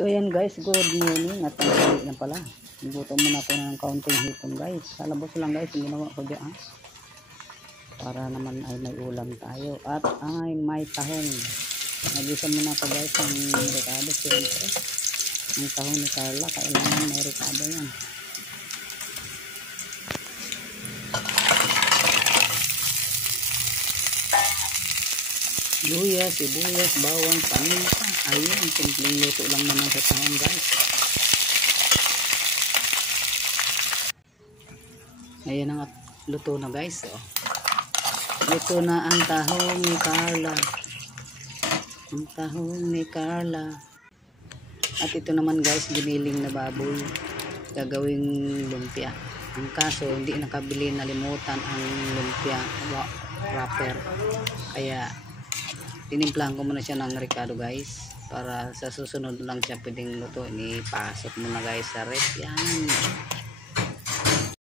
So ayan guys, good morning at tanghali na pala. Nagutom muna ako ng kaunting hipon guys. Sa labos lang guys, yung ginawa ko dyan. Para naman ay may ulam tayo at ay may tahong. Nagisa muna ako guys ng rekado siyempre. Ang tahong ni Carla, kailangan may rekado yan. Luya, sibuyas, bawang, paminta. Ayun, simpleng luto lang naman sa tahong guys. Ayan ang luto na guys. Oh. Luto na ang tahong ni Carla. Ang tahong ni Carla. At ito naman guys, giniling na baboy. Gagawing lumpia. Ang kaso, hindi nakabili, nalimutan ang lumpia wrapper. Kaya tinimplahan ko muna siya ng rekado guys, para sa susunod lang siya pwedeng luto. Ipasok muna guys sa ref yan.